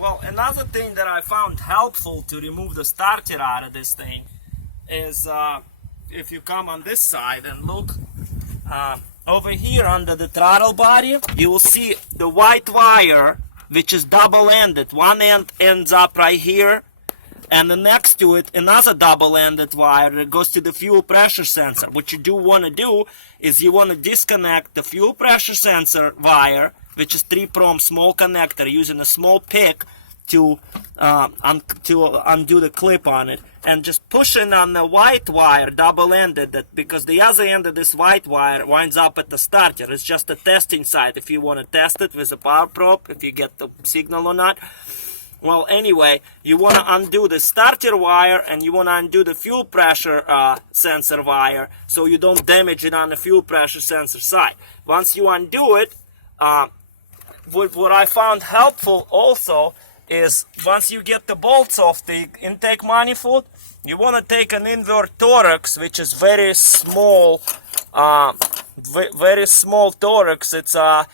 Well, another thing that I found helpful to remove the starter out of this thing is if you come on this side and look over here under the throttle body, you will see the white wire, which is double-ended. One end ends up right here, and then next to it another double-ended wire that goes to the fuel pressure sensor. What you do want to do is you want to disconnect the fuel pressure sensor wire, which is 3-prom small connector, using a small pick to undo the clip on it, and just pushing on the white wire, double-ended, because the other end of this white wire winds up at the starter. It's just a testing site if you want to test it with a power probe, if you get the signal or not. Well, anyway, you want to undo the starter wire and you want to undo the fuel pressure sensor wire so you don't damage it on the fuel pressure sensor side. Once you undo it, what I found helpful also is once you get the bolts off the intake manifold, you want to take an invert Torx, which is very small Torx. It's a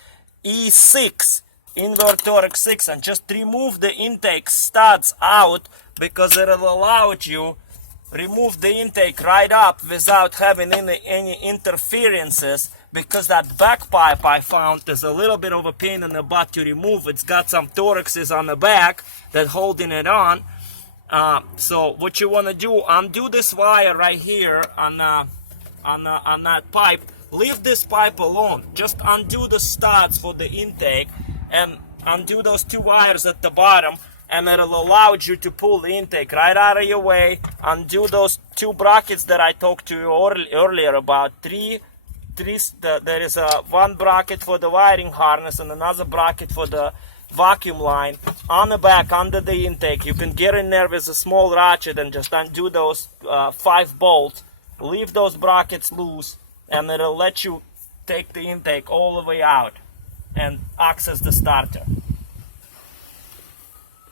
E6. Invert Torx 6, and just remove the intake studs out, because it'll allow you remove the intake right up without having any interferences, because that back pipe I found is a little bit of a pain in the butt to remove. It's got some Torxes on the back that holding it on. So what you want to do, undo this wire right here on that pipe. Leave this pipe alone. Just undo the studs for the intake and undo those 2 wires at the bottom, and it'll allow you to pull the intake right out of your way. Undo those 2 brackets that I talked to you earlier about. There is one bracket for the wiring harness and another bracket for the vacuum line on the back under the intake. You can get in there with a small ratchet and just undo those 5 bolts. Leave those brackets loose, and it'll let you take the intake all the way out and access the starter.